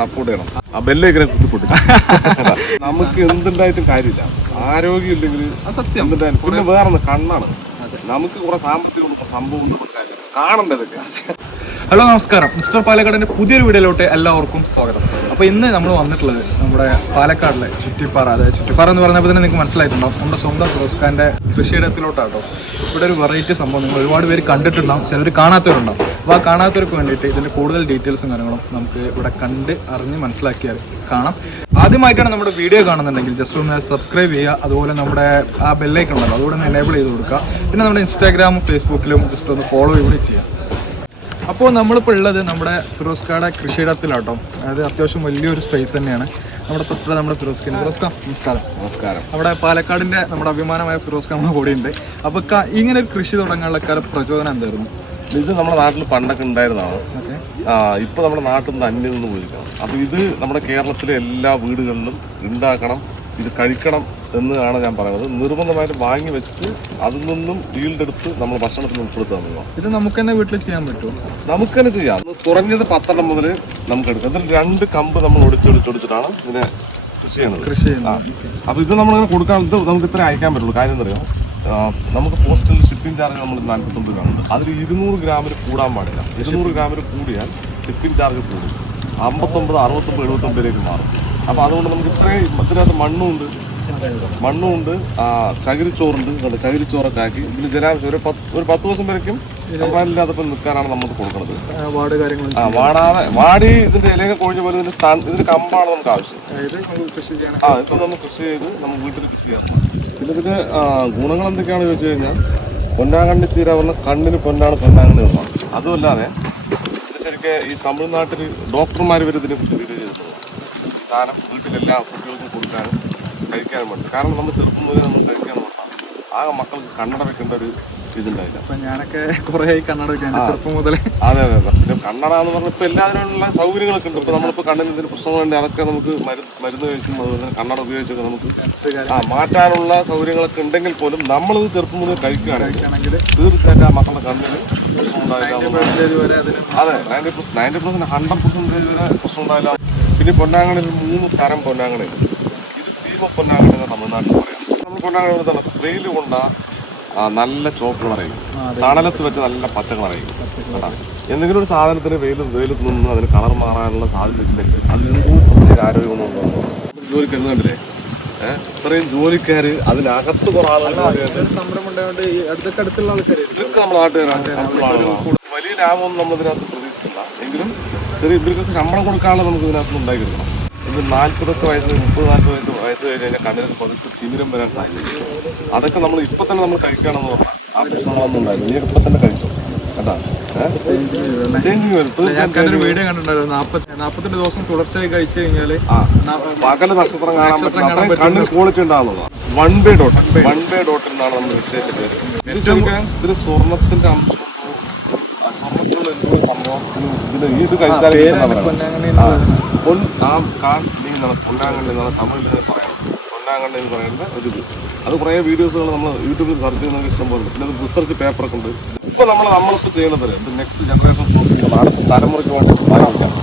Support ചെയ്യണം. ആ കുത്തിപ്പൊട്ടി. നമുക്ക് എന്തുണ്ടായിട്ടും കാര്യമില്ല. ആരോഗ്യം ഇല്ലെങ്കിൽ സത്യം. പിന്നെ വേറെ കണ്ണാണ്. നമുക്ക് കുറെ സാമ്പത്തികം സംഭവം. കാണണ്ടതൊക്കെ ഹലോ നമസ്കാരം. മിസ്റ്റർ പാലക്കാടിന്റെ പുതിയൊരു വീഡിയോയിലോട്ട് എല്ലാവർക്കും സ്വാഗതം. അപ്പോൾ ഇന്ന് നമ്മൾ വന്നിട്ടുള്ളത് നമ്മുടെ പാലക്കാടിലെ ചുറ്റിപ്പാറ അതായത് ചുറ്റിപ്പാറ എന്ന് പറഞ്ഞപ്പോൾ തന്നെ നിങ്ങൾക്ക് മനസ്സിലായിട്ടുണ്ടാവും. നമ്മുടെ സ്വന്തം ഫിറോസ്ഖാന്റെ കൃഷിയിടത്തിലോട്ടാട്ടോ. ഇവിടെ ഒരു വെറൈറ്റി സംഭവം നിങ്ങൾ ഒരുപാട് പേര് കണ്ടിട്ടുണ്ടാവും. ചിലർ കാണാത്തവരുണ്ടാവും. അപ്പോൾ ആ കാണാത്തവർക്ക് വേണ്ടിയിട്ട് ഇതിന്റെ കൂടുതൽ ഡീറ്റെയിൽസും കാര്യങ്ങളും നമുക്ക് ഇവിടെ കണ്ട് അറിഞ്ഞ് മനസ്സിലാക്കിയാൽ കാണാം. ആദ്യമായിട്ടാണ് നമ്മുടെ വീഡിയോ കാണുന്നുണ്ടെങ്കിൽ ജസ്റ്റ് ഒന്ന് സബ്സ്ക്രൈബ് ചെയ്യുക. അതുപോലെ നമ്മുടെ ആ ബെല്ലൈക്കൺ ഉണ്ടല്ലോ അതുകൂടെ ഒന്ന് എനേബിൾ ചെയ്ത് കൊടുക്കുക. പിന്നെ നമ്മുടെ ഇൻസ്റ്റാഗ്രാമും ഫേസ്ബുക്കിലും ജസ്റ്റ് ഒന്ന് ഫോളോ ചെയ്യുകയും ചെയ്യുക. അപ്പോൾ നമ്മളിപ്പോൾ ഉള്ളത് നമ്മുടെ ഫിറോസ്കാടെ കൃഷിയിടത്തിലാട്ടോ. അതായത് അത്യാവശ്യം വലിയൊരു സ്പേസ് തന്നെയാണ്. നമ്മുടെ തൊട്ടുള്ള നമ്മുടെ ഫിറോസ്ക ഫിറോസ്ക നമസ്കാരം. നമസ്കാരം. നമ്മുടെ പാലക്കാടിന്റെ നമ്മുടെ അഭിമാനമായ ഫിറോസ്ക നമ്മുടെ കൂടെയുണ്ട് അപ്പോൾ ഇങ്ങനെ ഒരു കൃഷി തുടങ്ങാനുള്ള കാലം പ്രചോദനം എന്തായിരുന്നു? ഇത് നമ്മുടെ നാട്ടിൽ പണ്ടൊക്കെ ഉണ്ടായിരുന്നതാണ്. ഇപ്പൊ നമ്മുടെ നാട്ടിൽ നിന്ന് അന്യം നിന്ന് പോയിരിക്കണം അപ്പൊ ഇത് നമ്മുടെ കേരളത്തിലെ എല്ലാ വീടുകളിലും ഉണ്ടാക്കണം ഇത് കഴിക്കണം എന്നാണ് ഞാൻ പറയുന്നത്. നിർബന്ധമായിട്ട് വാങ്ങി വെച്ച് അതിൽ നിന്നും ഈൽഡെടുത്ത് നമ്മൾ ഭക്ഷണത്തിൽ ഉൾപ്പെടുത്തുക ഇത് നമുക്ക് തന്നെ വീട്ടിൽ ചെയ്യാൻ പറ്റുമോ? നമുക്ക് തന്നെ ചെയ്യാം. കുറഞ്ഞത് പത്തെണ്ണം മുതൽ നമുക്ക് എടുക്കാം. ഇതിൽ രണ്ട് കമ്പ് നമ്മൾ ഒടിച്ചൊടിച്ചൊടിച്ചിട്ടാണ് ഇതിനെ കൃഷി ചെയ്യുന്നത്. കൃഷി ചെയ്യുന്നത്. അപ്പൊ ഇത് നമ്മളിങ്ങനെ കൊടുക്കാൻ ഇത് നമുക്ക് ഇത്ര അയക്കാൻ പറ്റുള്ളൂ. കാര്യം എന്താ അറിയോ? നമുക്ക് പോസ്റ്റൽ ഷിപ്പിംഗ് ചാർജ് നമ്മൾ നാൽപ്പത്തൊമ്പത് കാണുന്നത് അതിൽ ഇരുന്നൂറ് ഗ്രാമിൽ കൂടാൻ പാടില്ല. ഇരുന്നൂറ് ഗ്രാമിൽ കൂടിയാൽ ഷിപ്പിംഗ് ചാർജ് കൂടും. അമ്പത്തൊമ്പത് അറുപത്തൊമ്പത് എഴുപത്തൊമ്പതിലേക്ക് മാറും. അപ്പൊ അതുകൊണ്ട് നമുക്ക് ഇത്രയും ഇതിനകത്ത് മണ്ണുണ്ട് മണ്ണുണ്ട് ആ, ചകിരിച്ചോറുണ്ട് അതുകൊണ്ട് ചകിരിച്ചോറൊക്കെ ആക്കി. ഇതിൽ ജലാംശം ഒരു പത്ത് ഒരു പത്ത് ദിവസം വരയ്ക്കും. ഇല്ലാത്തപ്പോൾ നിൽക്കാനാണ് നമ്മൾ കൊടുക്കുന്നത്. കാര്യങ്ങൾ ആ വാടാതെ വാടി ഇതിന്റെ ഇലയൊക്കെ കൊഴിഞ്ഞ പോലെ ഇതിന് ഇതിന് ഇതിന്റെ കമ്പാണ് നമുക്ക് ആവശ്യം. ആ ഇപ്പൊ നമ്മൾ കൃഷി ചെയ്ത് നമ്മൾ വീട്ടിൽ കൃഷി ചെയ്യാം. പിന്നെ ഇതിന്റെ ഗുണങ്ങൾ എന്തൊക്കെയാണെന്ന് ചോദിച്ചു കഴിഞ്ഞാൽ പൊന്നാങ്കണ്ണി ചീര പറഞ്ഞ കണ്ണിന് പൊന്നാണ് പൊന്നാങ്കണ്ണി വന്നത് അതുമല്ലാതെ ശരിക്കും ഈ തമിഴ്നാട്ടിൽ ഡോക്ടർമാർ വരെ ഇതിനെ കുറിച്ച് വീഡിയോ ചെയ്തിട്ടുണ്ട്. ഈ സാധനം വീട്ടിലെല്ലാ കുട്ടികൾക്കും കൊടുക്കാനും കഴിക്കാനും പറ്റും കാരണം നമ്മൾ ചെറുപ്പം മുതൽ നമ്മൾ കഴിക്കാൻ നോക്കാം ആകെ മക്കൾക്ക് കണ്ണട വെക്കേണ്ട ഒരു ഇതുണ്ടായില്ല. അപ്പൊ ഞാനൊക്കെ കുറേ കണ്ണട വെക്കാൻ ചെറുപ്പം മുതലേ. അതെ അതെ അതെ. പിന്നെ കണ്ണട എന്ന് പറഞ്ഞാൽ ഇപ്പൊ എല്ലാത്തിനുള്ള സൗകര്യങ്ങളൊക്കെ ഉണ്ട്. ഇപ്പൊ നമ്മളിപ്പോ കണ്ണിന് എന്തെങ്കിലും പ്രശ്നങ്ങളുണ്ട് അതൊക്കെ നമുക്ക് മരുന്ന് കഴിക്കും. അതുപോലെ തന്നെ കണ്ണട ഉപയോഗിച്ചൊക്കെ നമുക്ക് ആ മാറ്റാനുള്ള സൗകര്യങ്ങളൊക്കെ ഉണ്ടെങ്കിൽ പോലും നമ്മളിത് ചെറുപ്പം മുതൽ കഴിക്കുകയാണെങ്കിൽ തീർച്ചയായിട്ടും ആ മക്കളുടെ കണ്ണിന് പ്രശ്നം അതിന് അതെ ninety percent ninety percent hundred percentage വരെ പ്രശ്നം ഉണ്ടായില്ല പിന്നെ പൊന്നാങ്ങണിൽ മൂന്ന് തരം പൊന്നാങ്കണി പൊന്നാങ്കണി എന്ന് തമിഴ്നാട്ടിൽ പറയാം. നമ്മൾ എന്താണ് വെയിൽ കൊണ്ട നല്ല ചോപ്പ് കളറയും തണലത്ത് വെച്ച് നല്ല പച്ച കളറയും എന്തെങ്കിലും ഒരു സാധനത്തിന് വെയിൽ വെയിലത്ത് നിന്ന് അതിന് കളർ മാറാനുള്ള സാധ്യത അതിന് പ്രത്യേക ആരോഗ്യമുണ്ടോ ജോലിക്ക് കണ്ടില്ലേ? ഏഹ് ഇത്രയും ജോലിക്കാര് അതിനകത്ത് കുറെ ആളുകൾ സംരംഭം ഉണ്ടായതുകൊണ്ട് അടുത്തൊക്കെ അടുത്തുള്ള ഇവർക്ക് നമ്മൾ നാട്ടുകാരാണ്. വലിയ ലാഭമൊന്നും നമ്മൾ ഇതിനകത്ത് പ്രതീക്ഷിക്കില്ല എങ്കിലും ചെറിയ ഇവർക്കൊക്കെ ശമ്പളം കൊടുക്കാനുള്ള നമുക്ക് ഇതിനകത്ത് ഉണ്ടാക്കി ഇത് നാൽപ്പതൊക്കെ വയസ്സ് മുപ്പത് നാൽപ്പത് വയസ്സ് കഴിഞ്ഞാൽ കണ്ണിന് പതുക്കെ തിമിരം വരാൻ സാധ്യത അതൊക്കെ നമ്മൾ ഇപ്പൊ തന്നെ നമ്മൾ കഴിക്കണമെന്ന് പറഞ്ഞാൽ ആ പ്രശ്നങ്ങളൊന്നും ഉണ്ടായിരുന്നു നീ ഇപ്പൊ തന്നെ കഴിച്ചു? കേട്ടാ? വീഡിയോ കണ്ടിട്ടുണ്ടായിരുന്നു. നാപ്പത്തി നാപ്പത്തെട്ട് ദിവസം തുടർച്ചയായി കഴിച്ചു കഴിഞ്ഞാൽ പകൽ നക്ഷത്രം കാണാൻ പറ്റും കണ്ണിൽ ക്വാളിറ്റി ഉണ്ടാകുന്നതാണ് one bay dot one bay dot എന്നാണ് നമ്മൾ വെബ്സൈറ്റ് സ്വർണത്തിന്റെ അംശം സ്വർണത്തിലുള്ള സംഭവം. ഇത് കഴിച്ചാൽ നീ എന്നാണ് തമിഴിൽ പറയുന്നത്. പൊന്നാങ്കണ്ണി എന്ന് പറയുന്ന ഒരു ഇത്. അത് കുറേ വീഡിയോസുകൾ നമ്മൾ യൂട്യൂബിൽ സെർച്ച് ചെയ്യുന്നതിന് ഇഷ്ടം പോലെ. ഉണ്ട്. പിന്നെ അത് റിസർച്ച് പേപ്പറൊക്കെ ഉണ്ട്. ഇപ്പൊ നമ്മൾ നമ്മളിപ്പോൾ ചെയ്യുന്നത് നെക്സ്റ്റ് ജനറേഷൻ അടുത്ത തലമുറയ്ക്ക് വേണ്ടി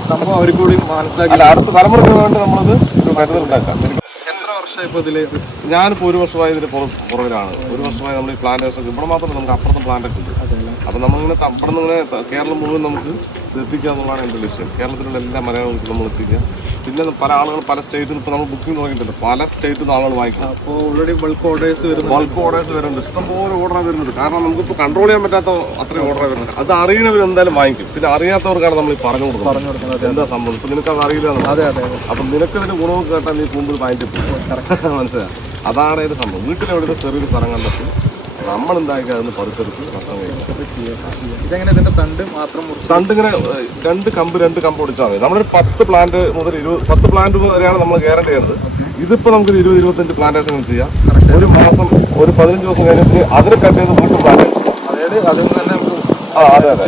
സംഭവം അവർ കൂടി മനസ്സിലാക്കി. അടുത്ത തലമുറയ്ക്ക് വേണ്ടി നമ്മളത് ഒരു മരുന്ന് ഉണ്ടാക്കാം. ശരിക്കും എത്ര വർഷം ഇപ്പൊ ഇതിൽ? ഞാനിപ്പോൾ ഒരു വർഷമായി ഇതിന് പുറ- പുറകിലാണ്. ഒരു വർഷമായി നമ്മൾ ഈ പ്ലാന്റേഴ്സൊക്കെ ഇവിടെ മാത്രമല്ല നമുക്ക് അപ്പുറത്തെ പ്ലാന്റ് ഒക്കെ ഉണ്ട്. അപ്പൊ നമ്മളിങ്ങനെ അവിടെ നിന്ന് ഇങ്ങനെ കേരളം മുഴുവൻ നമുക്ക് എത്തിക്കുക എന്നുള്ളതാണ് എന്റെ ലക്ഷ്യം. കേരളത്തിലുള്ള എല്ലാ മലയാളികൾക്കും നമ്മൾ എത്തിക്കുക പിന്നെ പല ആളുകൾ പല സ്റ്റേറ്റിൽ ഇപ്പോൾ നമ്മൾ ബുക്കിംഗ് തുടങ്ങിയിട്ടുണ്ട്. പല സ്റ്റേറ്റിൽ നിന്ന് ആളുകൾ വായിക്കും അപ്പോൾ ഓൾറെഡി ബൾക്ക് ഓർഡേഴ്സ് വരുന്നു ബൾക്ക് ഓർഡേഴ്സ് വരുന്നുണ്ട്. ഇഷ്ടംപോലെ ഓർഡർ വരുന്നുണ്ട്. കാരണം നമുക്കിപ്പോൾ കൺട്രോൾ ചെയ്യാൻ പറ്റാത്ത അത്രയും ഓർഡർ വരുന്നുണ്ട്. അത് അറിയുന്നവർ എന്തായാലും വാങ്ങിക്കും. പിന്നെ അറിയാത്തവർക്കാണ് നമ്മൾ പറഞ്ഞു കൊടുക്കുന്നത്. പറഞ്ഞു കൊടുക്കുന്നത് എന്താ സംഭവം? ഇപ്പം നിനക്ക് അത് അറിയില്ല അതെ അതെ അപ്പം നിനക്ക് ഇതിന്റെ ഗുണമൊക്കെ കേട്ടാൽ നീ കൂമ്പിൽ വാങ്ങിച്ചിട്ടുണ്ട് മനസ്സിലായി? അതാണ് ഇത് സംഭവം. വീട്ടിലെവിടെ ചെറിയൊരു സ്ഥലം കണ്ടെത്തി നമ്മൾ എന്താക്കി അതൊന്ന് പറിച്ചെടുത്ത് കഴിക്കും ഇതെങ്ങനെ ഇതിന്റെ തണ്ട് മാത്രം രണ്ടിങ്ങനെ രണ്ട് കമ്പ് രണ്ട് കമ്പ് ഒടിച്ചാൽ മതി. നമ്മളൊരു പത്ത് പ്ലാന്റ് മുതൽ ഇരുപത് പത്ത് പ്ലാന്റ് വരെയാണ് നമ്മൾ ഗ്യാരണ്ടി ചെയ്യുന്നത്. ഇതിപ്പോ നമുക്ക് ഇരുപത് ഇരുപത്തഞ്ച് പ്ലാന്റേഷൻ ചെയ്യാം. ഒരു മാസം ഒരു പതിനഞ്ച് ദിവസം കഴിഞ്ഞിട്ട് അതിന് കട്ട് ചെയ്ത് വീണ്ടും പ്ലാന്റേഷൻ അതായത് അതിൽ തന്നെ ആ അതെ അതെ.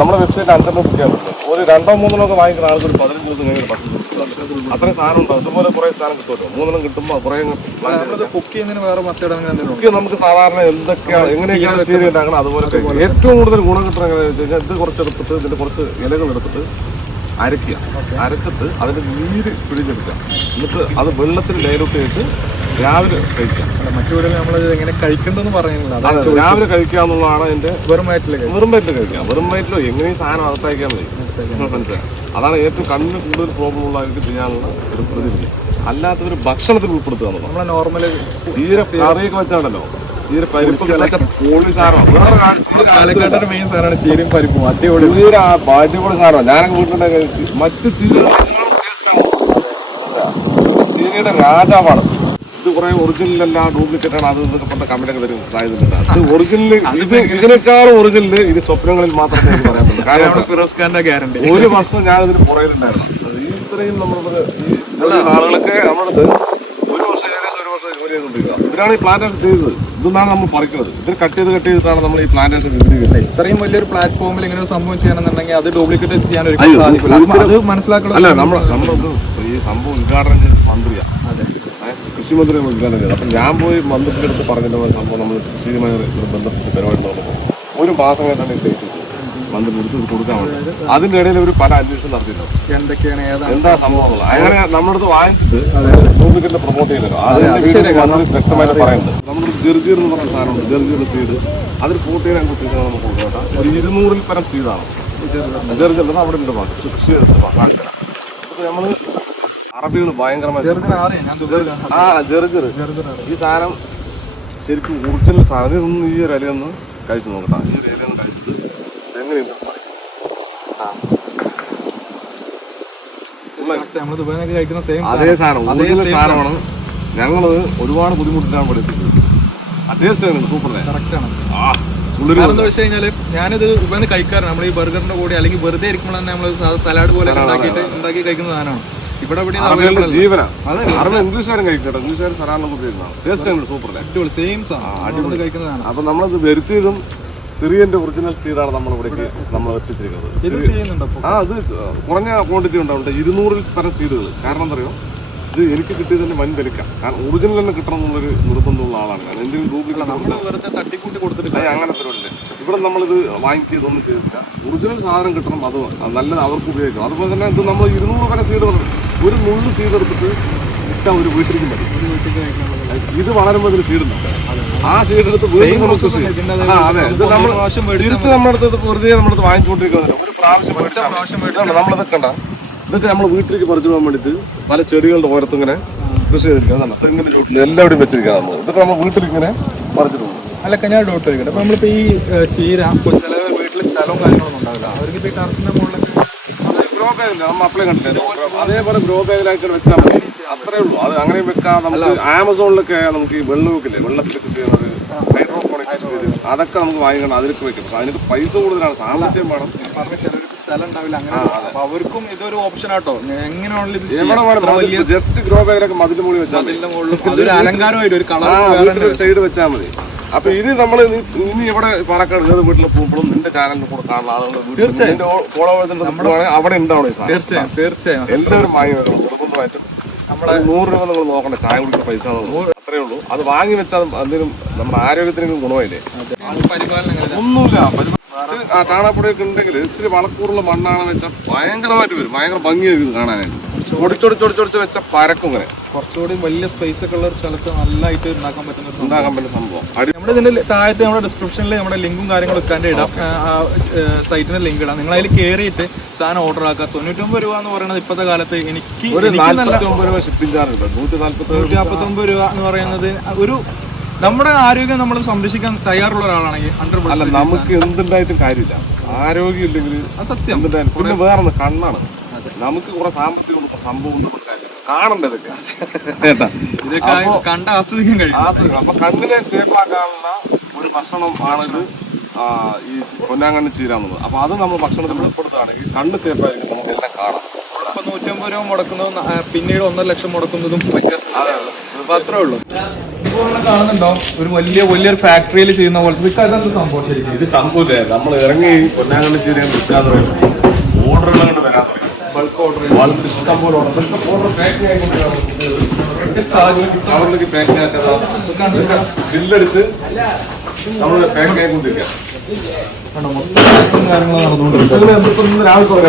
നമ്മുടെ വെബ്സൈറ്റ് അഞ്ചെണ്ണം ബുക്ക് ചെയ്യാൻ പറ്റും. ഒരു രണ്ടോ മൂന്നോ ഒക്കെ വാങ്ങിക്കുന്ന ആൾക്ക് ഒരു പതിനഞ്ച് ദിവസം കഴിഞ്ഞ് പത്ത് കൊടുക്കും അത്രയും സാധനം ഉണ്ടാവും അതുപോലെ കുറേ സാധനം കിട്ടുമല്ലോ. മൂന്നെണ്ണം കിട്ടുമ്പോൾ കുറേ കുക്ക് ചെയ്യുന്നതിന് വേറെ നമുക്ക് സാധാരണ എന്തൊക്കെയാണ് എങ്ങനെയൊക്കെയാണ് ചെയ്ത് ഉണ്ടാക്കണം അതുപോലെ ഏറ്റവും കൂടുതൽ ഗുണം കിട്ടണം എങ്ങനെയാണെന്ന് വെച്ച് കഴിഞ്ഞാൽ ഇത് കുറച്ച് എടുത്തിട്ട് ഇതിന്റെ കുറച്ച് ഇലകൾ എടുത്തിട്ട് അരയ്ക്കുക അരച്ചിട്ട് അതിന്റെ നീര് പിഴിഞ്ഞെടുക്കുക. എന്നിട്ട് അത് വെള്ളത്തിൽ ലൈലോട്ട് ഇട്ട് രാവിലെ കഴിക്കുക. മറ്റൊരു നമ്മൾ എങ്ങനെ കഴിക്കണ്ടെന്ന് പറയുന്നില്ല രാവിലെ കഴിക്കുക എന്നുള്ളതാണ് അതിന്റെ വെറും വെറും വയറ്റിൽ കഴിക്കാം വെറും വയറ്റിലോ എങ്ങനെയും സാധനം അകത്തയക്കാൻ മതി മനസ്സിലായി? അതാണ് ഏറ്റവും കണ്ണിന് കൂടുതൽ പ്രോബ്ലം ഉള്ള ഉള്ളവർക്ക് ചെയ്യാനുള്ള ഒരു പ്രതിവിധി. അല്ലാത്തൊരു ഭക്ഷണത്തിൽ ഉൾപ്പെടുത്തുക എന്നുള്ളത് നമ്മളെ നോർമൽ ചീര കറിയൊക്കെ വെച്ചാണല്ലോ. ചീര മെയിൻ സാധനമാണ് ചീരയും പരിപ്പും. അടിപൊളി. ചീര അടിപൊളി സാധനമാണ് ഞാനൊക്കെ വീട്ടിലുണ്ടാക്കി മറ്റ് ചീര ചീരയുടെ രാജാവാണ്. ഇത് കുറെ ഒറിജിനൽ അല്ല ഡ്യൂപ്ലിക്കേറ്റ് ആണ്. അത് ഇതൊക്കെ പറഞ്ഞ കമ്പനിയൊക്കെ വരും. സാധ്യതയുണ്ട് അത് ഒറിജിനൽ ഇത് ഇതിനേക്കാളും ഒറിജിനൽ ഇത് സ്വപ്നങ്ങളിൽ മാത്രമേ എനിക്ക് പറയാൻ പറ്റുള്ളൂ കാരണം ഫിറോസ് ഖാന്റെ ഗ്യാരണ്ടി ഒരു വർഷം ഞാൻ ഇതിന് പുറകിലുണ്ടായിരുന്നു ഇത്രയും നമ്മളത് ആളുകളൊക്കെ നമ്മളത് ഒരു വർഷം ഏകദേശം ഒരു വർഷം ജോലി ചെയ്തുകൊണ്ടിരിക്കുക ഇവരാണ് ഈ പ്ലാന്റേഷൻ ചെയ്തത്. ഇതെന്നാണ് നമ്മൾ പറിക്കുന്നത് ഇത് കട്ട് ചെയ്ത് കട്ട് ചെയ്തിട്ടാണ് നമ്മൾ ഈ പ്ലാന്റേഷൻ ഇത്രയും വലിയൊരു പ്ലാറ്റ്ഫോമിൽ ഇങ്ങനെ ഒരു സംഭവം ചെയ്യണമെന്നുണ്ടെങ്കിൽ അത് ഡ്യൂപ്ലിക്കേറ്റ് ചെയ്യാൻ സാധിക്കില്ല. മനസ്സിലാക്കണം? അല്ല നമ്മൾ നമ്മളത് ഈ സംഭവം ഉദ്ഘാടനം ചെയ്ത മന്ത്രിയാണ് അതെ. കൃഷി മന്ത്രി നമ്മൾ ഉദ്ഘാടനം ചെയ്തത് അപ്പം ഞാൻ പോയി മന്ത്രിയുടെ അടുത്ത് പറഞ്ഞിട്ട് സംഭവം നമ്മൾ കൃഷിയുമായി മന്ത്രി ബന്ധപ്പെട്ട് പരിപാടി നടന്നു. ഒരു മാസം കഴിഞ്ഞാണ് ഈ മന്ത്രി എടുത്ത് കൊടുക്കാൻ വേണ്ടി. അതിന്റെ ഇടയിൽ ഒരു പല അന്വേഷണം നടത്തിയിട്ടുണ്ട്. എന്തൊക്കെയാണ് എന്താ സംഭവം. അങ്ങനെ നമ്മുടെ അടുത്ത് വാങ്ങിച്ചിട്ട് ഡ്യൂപ്ലിക്കേറ്റ് പ്രൊമോട്ട് ചെയ്തല്ലോ അതിന്റെ വ്യക്തമായിട്ട് പറയുന്നുണ്ട്. നമ്മുടെ ഗർജീർ എന്ന് പറഞ്ഞ സാധനമുണ്ട്. ഗർജീർ സീഡ് അതിൽ പൂർത്തി രണ്ട് സീഡാണ് നമുക്ക് കൊടുക്കാം ഒരു ഇരുന്നൂറിൽ പരം സീഡാണ് ഗർജർ അവിടെ ഉണ്ട് പാട്ട് കൃഷി എടുത്ത് അപ്പൊ നമ്മൾ അറബികൾ ഭയങ്കരമായി. ആ ഈ സാധനം ശരിക്കും ഒറിജിനൽ സാധനം. ഈ ഒരു ഇലയൊന്ന് കഴിച്ചു നോക്കട്ടാ. ഈ ഒരു ഇലയൊന്ന് കഴിച്ചിട്ട് അതേ സാധനം. സാധനമാണ്. ഞങ്ങൾ ഒരുപാട് അതേ സാധനം സൂപ്പറല്ലേ ആ കാരണം വെച്ച് കഴിഞ്ഞാൽ ഞാനിത് ഇവന്ന് കഴിക്കാറുണ്ട് നമ്മൾ ഈ ബർഗറിന്റെ കൂടെ അല്ലെങ്കിൽ വെറുതെ ഇരിക്കുമ്പോൾ തന്നെ നമ്മൾ സലാഡ് പോലെ ഉണ്ടാക്കിയിട്ട് ഉണ്ടാക്കി കഴിക്കുന്ന സാധനമാണ്. ഇവിടെ ഇവിടെ ഇംഗ്ലീഷുകാരും കഴിക്കട്ടെ. ഇംഗ്ലീഷുകാർ സലാഡിനൊക്കെ ഉപയോഗിക്കുന്നതാണ്. ടേസ്റ്റ് ആണ് സൂപ്പറല്ലേ അടിപൊളി സെയിം സാധനം. അടിപൊളി. കഴിക്കുന്നതാണ് അപ്പൊ നമ്മളത് വരുത്തിയതും സിറിയന്റെ ഒറിജിനൽ സീഡാണ് നമ്മൾ ഇവിടെ നമ്മൾ എത്തിച്ചിരിക്കുന്നത് ആ അത് കുറഞ്ഞ ക്വാണ്ടിറ്റി ഉണ്ടാവും ഇരുന്നൂറിൽ പരം സീഡുകൾ കാരണം എന്താ പറയുക ഇത് എനിക്ക് കിട്ടിയതിന്റെ വൻ വിലക്കാം കാരണം ഒറിജിനൽ തന്നെ കിട്ടണം എന്നുള്ളൊരു നിർബന്ധമുള്ള ആളാണ്. ഞാൻ എന്തെങ്കിലും ഡ്യൂപ്ലിക്കേറ്റ് തട്ടിക്കൂട്ടി കൊടുത്തിട്ട് അല്ല അങ്ങനെ തരുമല്ലേ ഇവിടെ നമ്മളിത് വാങ്ങിക്കുക ഇതൊന്നും ചെയ്തില്ല ഒറിജിനൽ സാധനം കിട്ടണം അത് നല്ല അവർക്ക് ഉപയോഗിക്കണം അതുപോലെ തന്നെ ഇത് നമ്മൾ ഇരുന്നൂറ് വരെ സീഡ് ഒരു മുള്ളു സീഡ് എടുത്തിട്ട് ഇട്ട ഒരു വീട്ടിലേക്ക് മതി. ഇത് വളരുമ്പോൾ ഇതിന് സീഡ് ഉണ്ടാവും. ആ സീഡ് എടുത്ത് വീണ്ടും നമ്മൾ കൃഷി. ആ, അതെ. ഇത് നമ്മൾ തിരിച്ച് നമ്മുടെ അടുത്ത് വെറുതെ നമ്മുടെ അടുത്ത് വാങ്ങിച്ചുകൊണ്ടിരിക്കുന്നില്ല ഒരു പ്രാവശ്യം. ഇതാണ് നമ്മളിതൊക്കെ കണ്ട. ഇതൊക്കെ നമ്മൾ വീട്ടിലേക്ക് പറിച്ചു പോകാൻ വേണ്ടിയിട്ട് പല ചെടികളുടെ ഓരത്ത് ഇങ്ങനെ കൃഷി ചെയ്തിരിക്കുന്നതാണ് തെങ്ങിന്റെ ചുട്ടിൽ എല്ലാവരും വെച്ചിരിക്കുക നമ്മൾ ഇതൊക്കെ നമ്മൾ വീട്ടിലിങ്ങനെ പറിച്ചിട്ട് പോകും അല്ല ഞാൻ ഡൗട്ട് ചോദിക്കട്ടെ അപ്പൊ നമ്മളിപ്പോ ഈ ചീര ചില വീട്ടിൽ സ്ഥലവും കാര്യങ്ങളൊന്നും ഉണ്ടാവില്ല. അവർക്ക് ഈ ടെറസിന്റെ മുകളിൽ ഗ്രോ ബാഗില്ല നമ്മൾ അപ്ലൈ കണ്ടില്ലേ? അതേപോലെ ഗ്രോ ബാഗിലായിട്ട് വെച്ചാൽ മതി. അത്രേ ഉള്ളൂ. അത് അങ്ങനെ വെക്കാം നമുക്ക് ആമസോണിലൊക്കെ നമുക്ക് ഈ വെള്ളം വെക്കില്ലേ വെള്ളത്തിൽ കൃഷി ചെയ്യുന്നത് ഹൈഡ്രോപോണിക് അതൊക്കെ നമുക്ക് വാങ്ങിക്കണം അതിലേക്ക് വെക്കും. പക്ഷെ അതിനൊക്കെ പൈസ കൂടുതലാണ്. സാമ്പത്തികം വേണം. സ്ഥലം ഉണ്ടാവില്ല അങ്ങനെ അവർക്കും ഇതൊരു ഓപ്ഷൻ ആട്ടോ. എങ്ങനെയാണെങ്കിലും ജസ്റ്റ് ഗ്രോ ബാഗിലൊക്കെ മതിൽ മുകളിൽ വെച്ചാൽ അലങ്കാരമായിട്ട് ഒരു കളർ സൈഡ് വെച്ചാൽ മതി. അപ്പൊ ഇനി നമ്മൾ ഇനി ഇവിടെ പാലക്കാട് ഏത് വീട്ടിൽ പോകുമ്പോഴും നിന്റെ ചാനലിൽ കൂടെ കാണുന്ന ആളുകൾ തീർച്ചയായും അവിടെ ഉണ്ടാവണം തീർച്ചയായും തീർച്ചയായും. എല്ലാവരും വാങ്ങി വരണം നിർബന്ധമായിട്ടും. നമ്മളെ നൂറ് രൂപ നിങ്ങൾ നോക്കണ്ട. ചായ കുടിക്കുന്ന പൈസ. അത്രേ ഉള്ളൂ. അത് വാങ്ങി വെച്ചാൽ അതിനും നമ്മുടെ ആരോഗ്യത്തിനെങ്കിലും ഗുണമില്ലേ? ഒന്നുമില്ല. ആ ചാണകപ്പൊടിയൊക്കെ ഉണ്ടെങ്കിൽ ഇച്ചിരി വളക്കൂറുള്ള മണ്ണാണെന്ന് വെച്ചാൽ ഭയങ്കരമായിട്ട് വരും. ഭയങ്കര ഭംഗിയായിരിക്കും കാണാനായിട്ട്. ഒടിച്ചൊടിച്ചൊടിച്ചൊടിച്ച് വെച്ച പരക്കും ഇങ്ങനെ കുറച്ചുകൂടി വലിയ സ്പേസ് ഒക്കെ ഉള്ള ഒരു സ്ഥലത്ത് നല്ലതായിട്ട് ഉണ്ടാക്കാൻ പറ്റുന്ന ഒരു ഉണ്ടാക്കാൻ പറ്റുന്ന സംഭവം. നമ്മുടെ ഇതിന്റെ താഴത്തെ നമ്മുടെ ഡിസ്ക്രിപ്ഷനിൽ നമ്മുടെ ലിങ്കും കാര്യങ്ങളും ഒക്കെ ഇടാം. സൈറ്റിന്റെ ലിങ്ക് ഇടാം. നിങ്ങൾ അതിൽ കയറിയിട്ട് സാധനം ഓർഡർ ആക്കുക. തൊണ്ണൂറ്റൊമ്പത് രൂപ എന്ന് പറയുന്നത് ഇപ്പോഴത്തെ കാലത്ത് എനിക്ക് നൂറ്റി നാൽപ്പത്തൊമ്പത് രൂപ എന്ന് പറയുന്നത് ഒരു നമ്മുടെ ആരോഗ്യം നമ്മൾ സംരക്ഷിക്കാൻ തയ്യാറുള്ള ഒരാളാണെങ്കിൽ ഹൺഡ്രഡ് അല്ല നമുക്ക് എന്തുണ്ടായിട്ടും കാര്യമില്ല. ആരോഗ്യം ഇല്ലെങ്കിൽ സത്യം. പിന്നെ വേറെ കണ്ണാണ്. നമുക്ക് കുറെ സാമ്പത്തികം സംഭവം. കാണണ്ടതൊക്കെ കണ്ട ആസ്വദിക്കാൻ കഴിയും. അപ്പൊ കണ്ണിനെ സേഫ് ആക്കാനുള്ള ഒരു ഭക്ഷണം ആണിത് ഈ പൊന്നാങ്കണ്ണി ചീരാന്നുള്ളത് അപ്പൊ അത് നമ്മൾ ഭക്ഷണത്തിൽ ഉൾപ്പെടുത്തുകയാണെങ്കിൽ കണ്ണ് സേഫ് ആയിരിക്കും. നമുക്ക് എല്ലാം കാണാം. ഇപ്പൊ നൂറ്റമ്പത് രൂപ മുടക്കുന്നതും പിന്നീട് ഒന്നര ലക്ഷം മുടക്കുന്നതും അപ്പൊ അത്രേ ഉള്ളൂ. കാണുന്നുണ്ടോ? ഒരു വലിയ വലിയൊരു ഫാക്ടറിയിൽ ചെയ്യുന്ന പോലത്തെ ഇതൊക്കെ അതെന്ത് സംഭവം ശരിക്കും? ഇത് സംഭവം നമ്മൾ ഇറങ്ങി പൊന്നാങ്കണ്ണി പറയുമ്പോൾ ഓർഡറുകൾ വരാൻ തുടങ്ങി. ബൾക്ക് ഓർഡർ ഇഷ്ടം പോലെ order. ഇതൊക്കെ order pack ആയിക്കൊണ്ടിരിക്കുകയാണ്. അവരിലേക്ക് pack ആക്കാതെ ബില്ലടിച്ച് നമ്മൾ പാക്ക് ആയിക്കൊണ്ടിരിക്കുക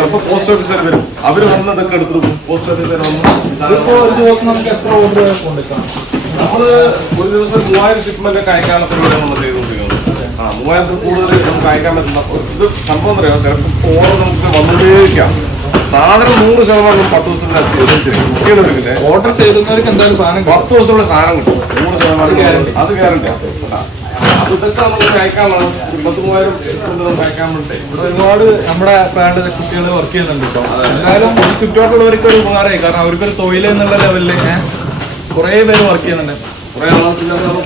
ഇപ്പൊ പോസ്റ്റ് ഓഫീസർ വരും. അവർ വന്ന് ഇതൊക്കെ എടുത്തിട്ട് പോസ്റ്റ് ഓഫീസർ വന്ന് ഒരു ദിവസം നമുക്ക് എത്ര ഓർഡർ കൊണ്ടുവയ്ക്കാം നമ്മൾ ഒരു ദിവസം മൂവായിരം ഷിപ്മെന്റ് ഒക്കെ അയക്കാനുള്ള പരിപാടിയാണ് നമ്മൾ ചെയ്തുകൊണ്ടിരിക്കുന്നത്. ആ മൂവായിരത്തിൽ കൂടുതൽ നമുക്ക് അയക്കാൻ പറ്റില്ല. അപ്പൊ ഇത് സംഭവം അറിയാം? ചിലപ്പോൾ ഓർഡർ നമുക്ക് വന്നുകൊണ്ടേയിരിക്കാം സാധനം നൂറ് ശതമാനം പത്ത് ദിവസത്തിന്റെ കുട്ടിയുടെ വീട്ടിലെ ഓർഡർ ചെയ്തവർക്ക് എന്തായാലും സാധനം. പത്ത് ദിവസമുള്ള സാധനം കിട്ടും. നൂറ് ശതമാനം അത് ഗ്യാരണ്ടി അത് ഇതൊക്കെ നമുക്ക് അയക്കാനുള്ളതാണ്. ഒരു പത്ത് മൂവായിരം കൊണ്ട് നമുക്ക് അയക്കാൻ വേണ്ടി ഇവിടെ ഒരുപാട് നമ്മുടെ ബ്രാൻഡ് കുട്ടികൾ വർക്ക് ചെയ്യുന്നുണ്ട് കേട്ടോ എന്തായാലും ഈ ചുറ്റുപാടുള്ളവർക്ക് ഒരു ഉപകാരമായി. കാരണം അവർക്കൊരു തൊഴിൽ എന്നുള്ള ലെവലിൽ കുറേ പേര് വർക്ക് ചെയ്യുന്നുണ്ട്. കുറെ ആളുകൾ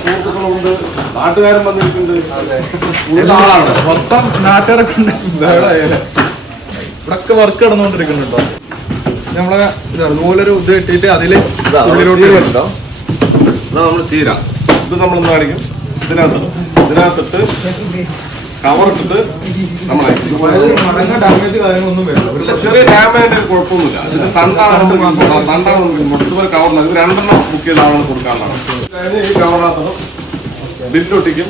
സുഹൃത്തുക്കളുണ്ട്. നാട്ടുകാരും വന്നിരിക്കുന്നുണ്ട്. കൂടുതൽ ആളാണ്? മൊത്തം നാട്ടുകാരൊക്കെ ഉണ്ട്. ഇവിടൊക്കെ വർക്ക് നടന്നുകൊണ്ടിരിക്കുന്നുണ്ടോ? നമ്മളെ നൂലൊരു ഇത് കിട്ടിയിട്ട് അതിൽ ഉള്ളിലോട്ട് നമ്മൾ ചീര. ഇത് നമ്മൾ കാണിക്കും ഇതിനകത്ത് ഇതിനകത്തിട്ട് കവർ ഇട്ടിട്ട് നമ്മളെ ഡാമേജ് കാര്യങ്ങളൊന്നും വരില്ല. ചെറിയ ഡാമേജ് കുഴപ്പമൊന്നുമില്ല. ഇത് തണ്ടാണ് തണ്ടാണ് ഇതുപോലെ കവർ ഇത് രണ്ടെണ്ണം ബുക്ക് ചെയ്ത ആളാണ് കൊടുക്കാനുള്ളതാണ് കഴിഞ്ഞ് ഈ കവറിനകത്ത് ബില്ലൊട്ടിക്കും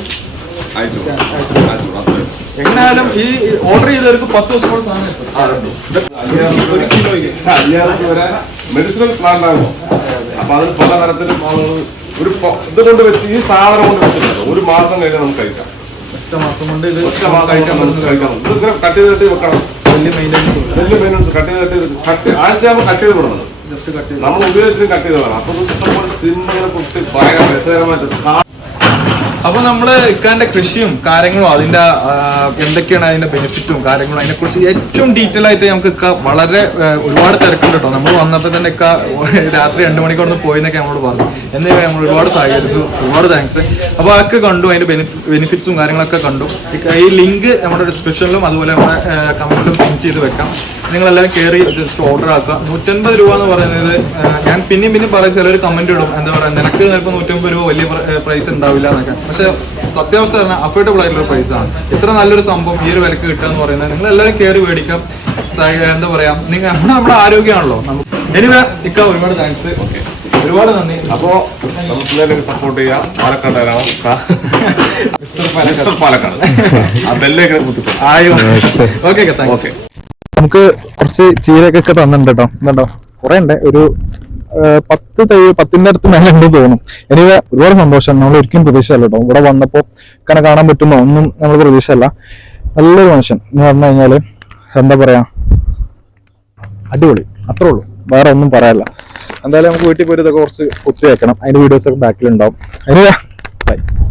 അയച്ചു. അയച്ചു കൊടുക്കും. അത്രേ. എങ്ങനെയായാലും ഈ ഓർഡർ ചെയ്തവർക്ക് പത്ത് ദിവസം കൊണ്ട് സാധനം എത്തും. മെഡിസിനൽ പ്ലാന്റ് ആണോ? അപ്പൊ അതിൽ പലതരത്തിലും തരത്തിലും ഒരു ഇത് കൊണ്ട് വെച്ച് ഈ സാധനം കൊണ്ട് വെച്ചിട്ടുണ്ട്. ഒരു മാസം കഴിഞ്ഞാൽ നമുക്ക് കഴിക്കാം. ഒറ്റ മാസം കൊണ്ട് ഇത് ഒറ്റ മാസം കഴിക്കാൻ നമുക്ക് കഴിക്കാം. ഇത് ഇങ്ങനെ കട്ട് ചെയ്ത് കെട്ടി വെക്കണം. വലിയ മെയിന്റെനൻസ് വലിയ മെയിനുണ്ട് കട്ട് ചെയ്ത് കട്ട് ചെയ്ത് കട്ട് ആഴ്ചയാകുമ്പോൾ കട്ട് ചെയ്ത് വിടണം. ജസ്റ്റ് കട്ട് നമ്മൾ ഉപയോഗിച്ചിട്ട് കട്ട് ചെയ്ത് വേണം അപ്പൊ സിമ്മിങ്ങനെ കുത്തി ഭയങ്കര രസകരമായിട്ട് അപ്പൊ നമ്മൾ ഇക്കാന്റെ കൃഷിയും കാര്യങ്ങളും അതിന്റെ എന്തൊക്കെയാണ് അതിന്റെ ബെനിഫിറ്റും കാര്യങ്ങളും അതിനെ കുറിച്ച് ഏറ്റവും ഡീറ്റെയിൽ ആയിട്ട് നമുക്ക് ഇക്ക വളരെ ഒരുപാട് തിരക്കുണ്ട് കേട്ടോ നമ്മൾ വന്നപ്പോൾ തന്നെ ഇക്ക രാത്രി രണ്ടു മണിക്കൂർ അവിടെ പോയിന്നൊക്കെ നമ്മളോട് പറഞ്ഞു. എന്നിവ നമ്മൾ ഒരുപാട് സഹകരിച്ചു ഒരുപാട് താങ്ക്സ് അപ്പൊ അതൊക്കെ കണ്ടു അതിന്റെ ബെനിഫിറ്റ്സും കാര്യങ്ങളൊക്കെ കണ്ടു. ഈ ലിങ്ക് നമ്മുടെ ഡിസ്ക്രിപ്ഷനിലും അതുപോലെ നമ്മുടെ കമന്റിലും പിൻ ചെയ്ത് വെക്കാം. നിങ്ങളെല്ലാം കയറി ജസ്റ്റ് ഓർഡർ ആക്കുക. നൂറ്റൻപത് രൂപ എന്ന് പറയുന്നത് ഞാൻ പിന്നെയും പിന്നെയും പറയും ചിലർ കമന്റ് ഇടും. എന്താ പറയുക നിനക്ക് ചിലപ്പോൾ നൂറ്റമ്പത് രൂപ വലിയ പ്രൈസ് ഉണ്ടാവില്ല എന്നൊക്കെ. പക്ഷെ സത്യാവസ്ഥ പറഞ്ഞാൽ അഫോർഡബിൾ ആയിട്ടുള്ള പ്രൈസ് ആണ്. ഇത്ര നല്ലൊരു സംഭവം ഈ ഒരു വിലക്ക് കിട്ടുക എന്ന് പറയുന്നത് നിങ്ങൾ എല്ലാവരും കയറി മേടിക്കാം. എന്താ പറയാ നിങ്ങൾ നമ്മുടെ നമ്മുടെ ആരോഗ്യമാണല്ലോ. നമുക്ക് എനിവേ ഇക്ക ഒരുപാട് താങ്ക്സ് ഓക്കെ ഒരുപാട് നന്ദി. അപ്പോ സപ്പോർട്ട് ചെയ്യാം. പാലക്കാടാണ് mister Palakkad. Okay thanks okay നമുക്ക് കുറച്ച് ചീരക്കൊക്കെ തന്നിട്ടുണ്ട് കേട്ടോ. ഇതുണ്ടോ? കുറെ ഉണ്ട്. ഒരു പത്ത് തൈ പത്തിന്റെ അടുത്ത് മേലെ ഉണ്ടെന്ന് തോന്നും. എനിക്ക് ഒരുപാട് സന്തോഷം. നമ്മൾ ഒരിക്കലും പ്രതീക്ഷയല്ല കേട്ടോ. ഇവിടെ വന്നപ്പോ ഇങ്ങനെ കാണാൻ പറ്റുമോ ഒന്നും നമ്മൾ പ്രതീക്ഷയല്ല. നല്ലൊരു മനുഷ്യൻ. എന്ന് പറഞ്ഞു കഴിഞ്ഞാൽ എന്താ പറയാ? അടിപൊളി. അത്രേ ഉള്ളൂ. വേറെ ഒന്നും പറയാനില്ല. എന്തായാലും നമുക്ക് വീട്ടിൽ പോയിട്ട് ഇതൊക്കെ കുറച്ച് കുത്തി വെക്കണം അതിന്റെ വീഡിയോസ് ഒക്കെ ബാക്കിലുണ്ടാവും അതിന് അതിന്